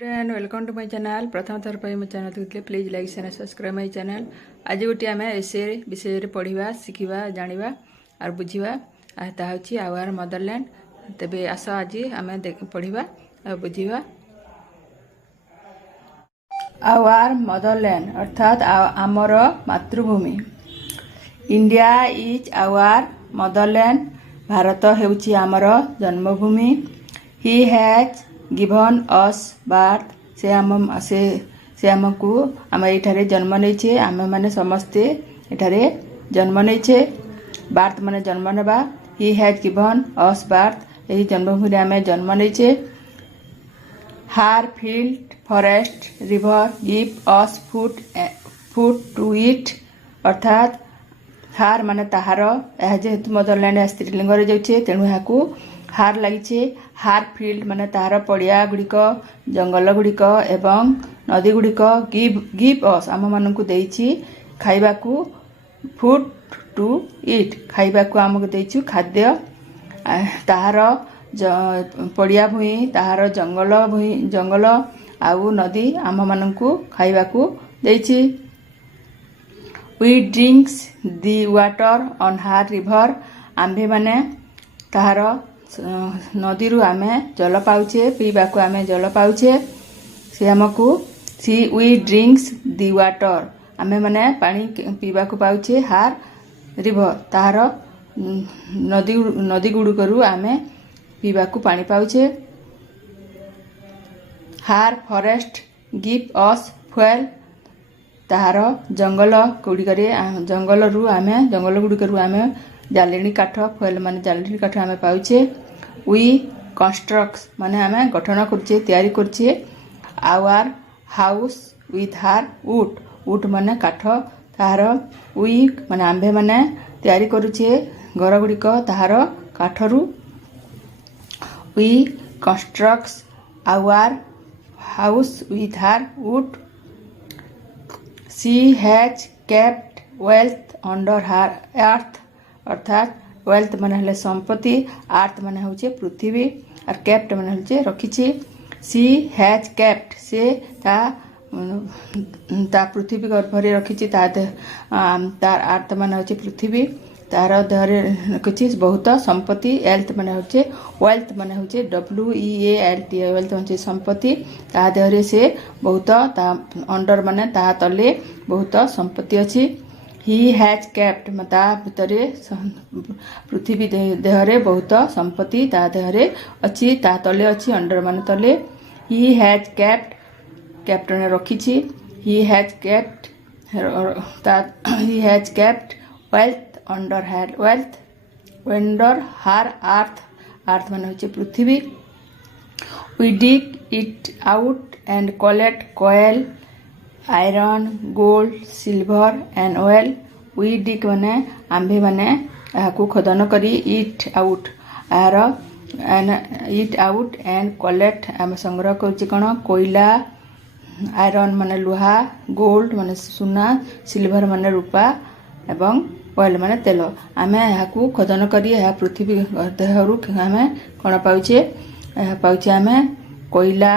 And welcome to my channel प्रथम थर पर मो चैनल देखते please like share subscribe my channel. आज गोटे आम एसे विषय पढ़ा शिखा जाना और बुझा ताकि आवर मदरलैंड। तेबे आस आज आम पढ़ा और बुझा। आवर मदरलैंड अर्थात आमर मातृभूमि। India is our motherland. Bharat हेउची आमर जन्मभूमि। He has given us birth. से आमको आम ये जन्म नहीं आम मैंने समस्ते एठारे जन्म नहीं। बार्थ माने जन्म नेबा। He has given us birth. यही जन्मभूमि आम जन्म नहीं। Her field forest river give us food to eat. अर्थात हार माने ताहार यह जेहेतु मदरलैंड स्त्रीलिंग जाऊे तेणु यहाँ हार लगी। हार फील्ड माने ताहार पड़िया गुड़िक जंगल गुड़िक एवं नदी गुड़िक गिव अस आम मानू देइछि खाइबाकू फूड टू ईट खाइबाकू आमको देइछु खाद्य। ताहार पड़िया भूई ताहार जंगल आउ नदी आम मानू खाइबाकू देइछि। We drinks the water on her river. आम्भे माने ताहार नदी आम जल पाउछे पीवाकू आम जल पाउछे। सी आमको वी ड्रिंक्स दी वाटर आम माने पानी पीवाकू पाउछे हार रिवर ताहार नदी गुड़िकरू आम पीवाकू पानी पाउछे। हार फॉरेस्ट गिव अस फ्यूएल। ताहार जंगल गुड़िकरे जंगल गुड़िकरू आम जालेनी काठ फ्यूएल माने जालेनी काठ आम पाउछे। वी कंस्ट्रक्ट्स माने आम गठन करछे तैयारी करछे our house with her would. Would माने काठ ताहार वी माने आम्भे माने तैयारी करुछे घर गुड़िक ताहार काठरू। We constructs our house with her wood. She has kept wealth under her earth. अर्थात वेल्थ माने हले संपत्ति अर्थ माने होचे पृथ्वी और केप्ट माने होचे रखिछि। सी हैज केप्ट से ता पृथ्वी गर्भरे रखिछि तार अर्थ माने होचे पृथ्वी तार देहरे रखिछि बहुत संपत्ति। एल्थ माने होचे वेल्थ माने होचे WEALTH वेल्थ होचे संपत्ति ता देहरे से बहुत ता अंडर माने ता तले बहुत संपत्ति अछि। ही हैज केप्ट ता भितरे पृथ्वी देहरे बहुत संपत्ति ता देहरे अच्छी ता तले अच्छी अंडर मान तले। ही हैज केप्ट केप्ट ने रखिछि। He has kept wealth under her wealth under her earth. Earth मान होचे पृथ्वी। We dig it out and collect coal iron gold silver and oil. We dig माने आम्भे माने याकू खदन करी इट आउट एंड कलेक्ट आम संग्रह करुचे कौन कोयला आयरन माने लुहा गोल्ड माने सुना सिल्वर माने रूपा एवं ऑयल माने तेल आम याकू खदन करी या पृथ्वी देहरु आम कौन पाउचे आम कोयला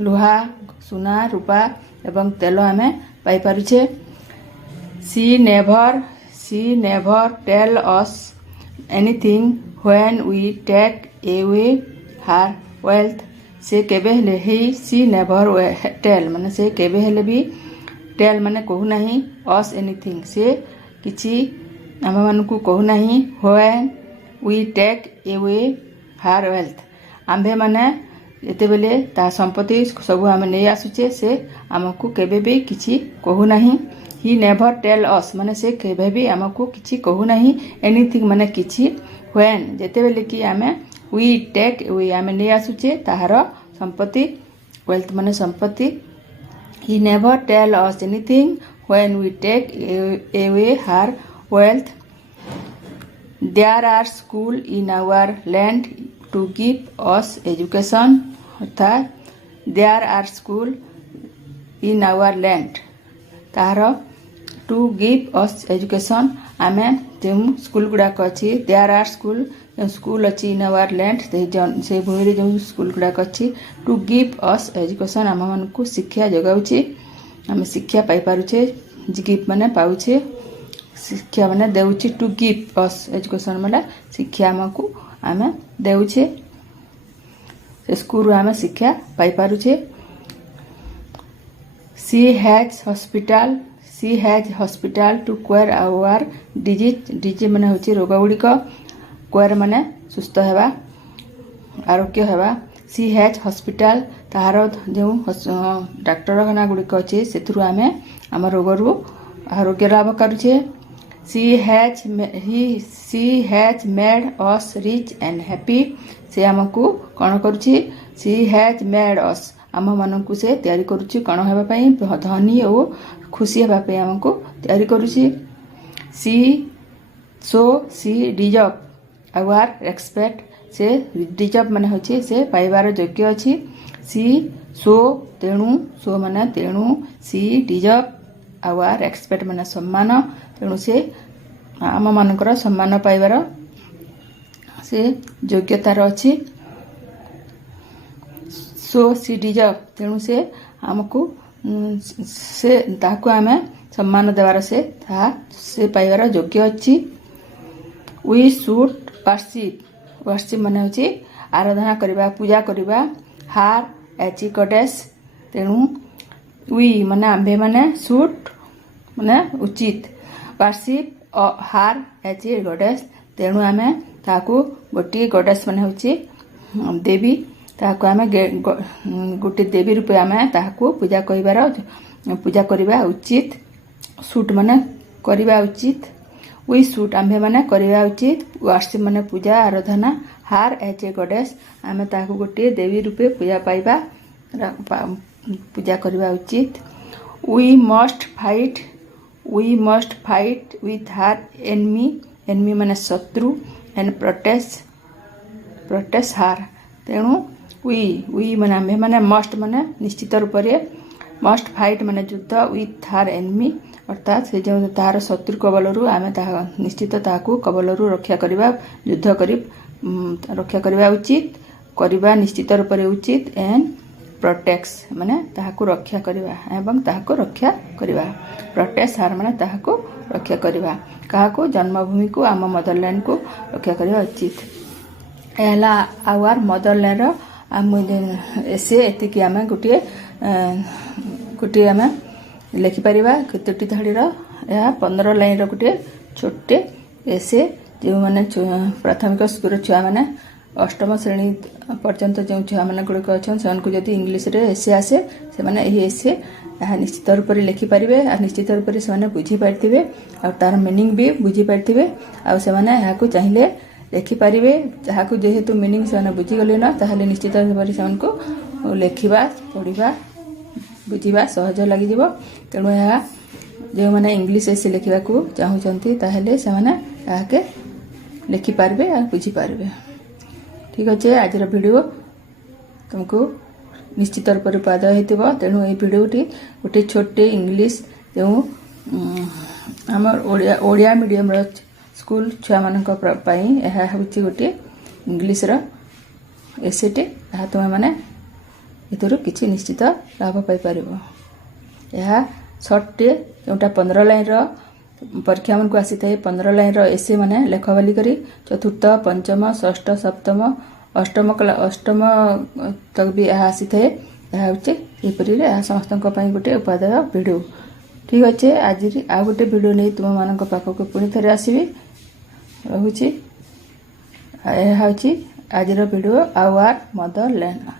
लुहा सुना रूपा एवं तेल आम पाई पारुछे। She never tell us anything when we take away her wealth. से केबे हेले ही सी नेभर टेल माने से केबे हेले भी टेल माने कहू नहीं अस एनीथिंग से किछि आम मानकू कहू नहीं when we take away her wealth आम्भे माने एते बेले ता संपत्ति सब आम नहीं आसुचे से आमको केबे भी किछि कहू नहीं। ही नेभर टेल अस माने से केबे भी आमको किछि कहू नहीं। एनीथिंग माने किछि व्हेन जेते बेले कि आम वी टेक अवे आम नहीं आसुचे ताहार संपत्ति वेल्थ माने संपत्ति। He never tell us anything when we take away her wealth. There are school in our land to give us education. अर्थात there are school in our land तार to give us education आम जो school गुड़ाक अच्छी there are school school अच्छी इन our land से भूमि जो school गुड़ाक अच्छी to give us education आम मान को शिक्षा जगाऊे आम शिक्षा पाई पारुछे गिफ्ट माने पाउछे शिक्षा माने देउछे टू गिव अस एजुकेशन माने शिक्षा आमको आम देउछे स्कूल आम शिक्षा पाई पारुछे she has hospital to cure our disease माने होची रोग गुड़िक क्योर माने सुस्थ हेबा आरोग्य हेबा सी हैज हॉस्पिटल तार जो डाक्तरखाना गुड़िक अच्छे से आम आम रोगरू आरोग्य लाभ करुछे she has made us rich and happy से आमको कौन करुछि सी हैज मेड अस आम मानकु से तैयारी करुछि कौन हेबा पई धनी और खुशी हेबा पई आमको तैयारी करुछि सी डिजर्व आवर रेस्पेक्ट से डिजर्व माने होछि से पाइबार योग्य अछि सी तेणु माने सी डिजर्व आवर रेस्पेक्ट माने सम्मान तेणु से आम मानकर सम्मान पाइबार से योग्यतार अच्छी सी डिजर्व तेणु से आमको से ताकू आम सम्मान देवार से पाइबार योग्य अच्छी वी शुड वर्शिप माने होची आराधना करबा पूजा करबा हार एच गॉडेस तेणु वी माने आम्भे माने शुड माने उचित वर्शिप हार एच गॉडेस तेणु आमे ताकू गोटे गॉडेस माने होची देवी ताकू आमे गोटे देवी रूपे आमे ताकू पूजा करबा उचित सूट माने करबा उचित वी सूट आम्भे माने करबा उचित वर्शिप माने पूजा आराधना हार एच ए गॉडेस आमे ताकू गोटे देवी रूपे पूजा पाइबा पूजा करबा उचित वी मस्ट फाइट विथ हार एनमी माने शत्रु एंड प्रोटेस्ट हार तेणु वी माने आम्भे माने मस्ट माने निश्चित रूप से मस्ट फाइट माने युद्ध विथ हार एनमी अर्थात से जो तार शत्रु कबलरू आम निश्चित ताकू कबलरू रक्षा करवा युद्ध कर रक्षा करवा उचित करवा निश्चित रूप से उचित एंड प्रोटेक्स माने ताकू रक्षा करवा एवं ताकू रक्षा करवा प्रोटेक्ट हार माने ताकू रक्षा करवा काहाकू जन्मभूमि को आम मदरलैंड को रक्षा करवा उचित एला आवर मदरलैंड आम एसे एतिकी आम गोटे आम लिखिपर केतोटी धाड़ीर यह 15 लाइन गोटे छोटे एसे जो मैंने प्राथमिक स्कूल छुआ मैंने अष्टम श्रेणी पर्यंत जो छुआ मान गुड़िक अच्छा से इंग्लीश एसे आसे से मैंने एसे निश्चित रूप से लिखिपर निश्चित रूप से बुझीपारे और तार मीनिंग भी बुझीपारे आसे चाहिए लिखिपारे जहाँ जेहेतु मीनिंग से बुझीगले ना ताहले निश्चित रूप से लिखा पढ़ा बुझा सहज लगे तेणु यह जो मैंने इंग्लीश एसे लिखा चाहूँगी ताहले से लिखिपारे और बुझीपारे ठीक अच्छे आज वीडियो तुमको निश्चित रूप से पाद हो तेणु ये भिडटी गोटे छोटे इंग्लीश जो आम ओडिया मीडियम स्कूल छुआ मान गोटे इंग्लीश एसेटे तुम मैंने एथुरु किछि निश्चित लाभ पाई परिबो यह शॉर्टे जोटा 15 लाइन परीक्षा मन को आसी थाए 15 लाइन एसे माने लेख बोली करी चतुर्थ पंचम षष्ठ सप्तम अष्टम तक भी यह आसी थाए यह होचे एपरी समस्त गोटे उपादेय वीडियो ठीक अच्छे आज आ गोटे वीडियो नहीं तुम मान पाखक पुणी थे आसबि रहुछि यह होछि आज वीडियो आवर मदरलैंड।